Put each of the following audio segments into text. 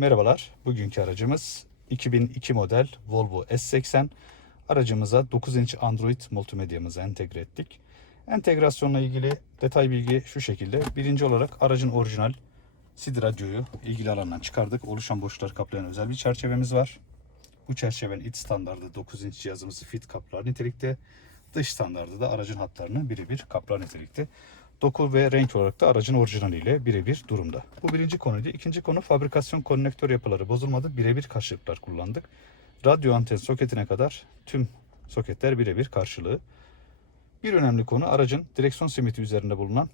Merhabalar. Bugünkü aracımız 2002 model Volvo S80. Aracımıza 9 inç Android multimedyamızı entegre ettik. Entegrasyonla ilgili detay bilgi şu şekilde. Birinci olarak aracın orijinal CD radyoyu ilgili alandan çıkardık. Oluşan boşlukları kaplayan özel bir çerçevemiz var. Bu çerçevenin iç standardı 9 inç cihazımızı fit kaplar nitelikte. Dış standardı da aracın hatlarını birebir kaplar nitelikte. Doku ve renk olarak da aracın orijinaliyle birebir durumda. Bu birinci konuydu. İkinci konu fabrikasyon konnektör yapıları bozulmadı. Birebir karşılıklar kullandık. Radyo anten soketine kadar tüm soketler birebir karşılığı. Bir önemli konu aracın direksiyon simiti üzerinde bulunan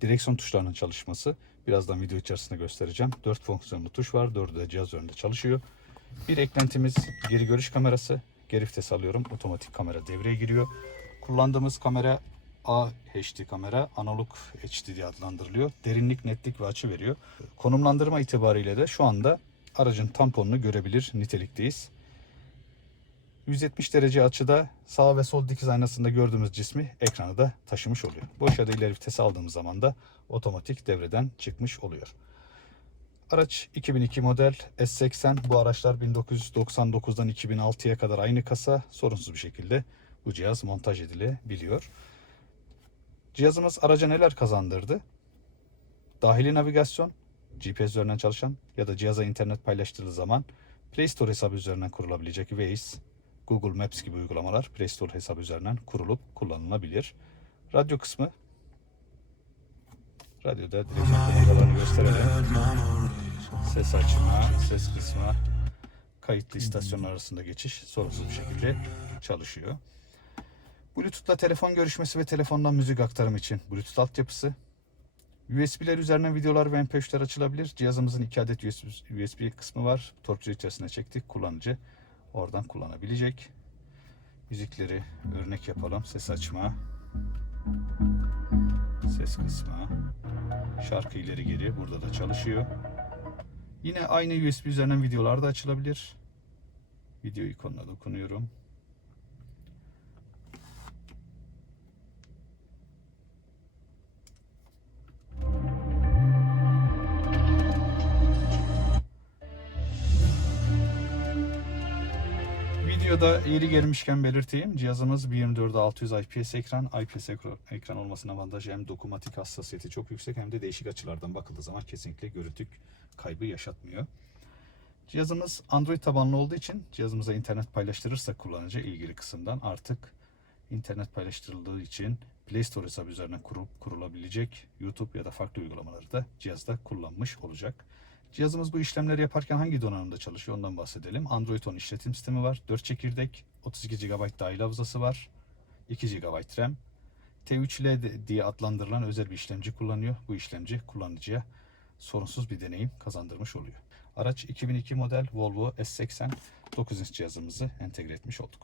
direksiyon tuşlarının çalışması. Birazdan video içerisinde göstereceğim. 4 fonksiyonlu tuş var. 4'ü de cihaz üzerinde çalışıyor. Bir eklentimiz geri görüş kamerası. Geri vites alıyorum. Otomatik kamera devreye giriyor. Kullandığımız kamera A HD kamera, analog HD diye adlandırılıyor. Derinlik, netlik ve açı veriyor. Konumlandırma itibariyle de şu anda aracın tamponunu görebilir nitelikteyiz. 170 derece açıda sağ ve sol dikiz aynasında gördüğümüz cismi ekrana da taşımış oluyor. Boş ya da ileri vites aldığımız zaman da otomatik devreden çıkmış oluyor. Araç 2002 model S80. Bu araçlar 1999'dan 2006'ya kadar aynı kasa. Sorunsuz bir şekilde bu cihaz montaj edilebiliyor. Cihazımız araca neler kazandırdı? Dahili navigasyon, GPS üzerinden çalışan ya da cihaza internet paylaştırıldığı zaman Play Store hesabı üzerinden kurulabilecek Waze, Google Maps gibi uygulamalar Play Store hesabı üzerinden kurulup kullanılabilir. Radyo kısmı Radyoda direksiyon gösterelim. Ses açma, ses kısmı, kayıtlı istasyonlar arasında geçiş sorunsuz bir şekilde çalışıyor. Bluetooth'la telefon görüşmesi ve telefondan müzik aktarımı için Bluetooth altyapısı. USB'ler üzerinden videolar ve MP3'ler açılabilir. Cihazımızın 2 adet USB, USB kısmı var. Torpido içerisine çektik. Kullanıcı oradan kullanabilecek. Müzikleri örnek yapalım. Ses açma. Ses kısmı. Şarkı ileri geri burada da çalışıyor. Yine aynı USB üzerinden videolar da açılabilir. Video ikonuna dokunuyorum. Videoda yeri gelmişken belirteyim. Cihazımız 1.24'e 600 IPS ekran. IPS ekran, olmasının avantajı hem dokunmatik hassasiyeti çok yüksek hem de değişik açılardan bakıldığı zaman kesinlikle görüntü kaybı yaşatmıyor. Cihazımız Android tabanlı olduğu için cihazımıza internet paylaştırırsak kullanıcı ilgili kısımdan artık internet paylaştırıldığı için Play Store hesabı üzerinden kurup kurulabilecek YouTube ya da farklı uygulamaları da cihazda kullanmış olacak. Cihazımız bu işlemleri yaparken hangi donanımda çalışıyor ondan bahsedelim. Android 10 işletim sistemi var. 4 çekirdek, 32 GB dahil hafızası var. 2 GB RAM. T3L diye adlandırılan özel bir işlemci kullanıyor. Bu işlemci kullanıcıya sorunsuz bir deneyim kazandırmış oluyor. Araç 2002 model Volvo S80 9 inç cihazımızı entegre etmiş olduk.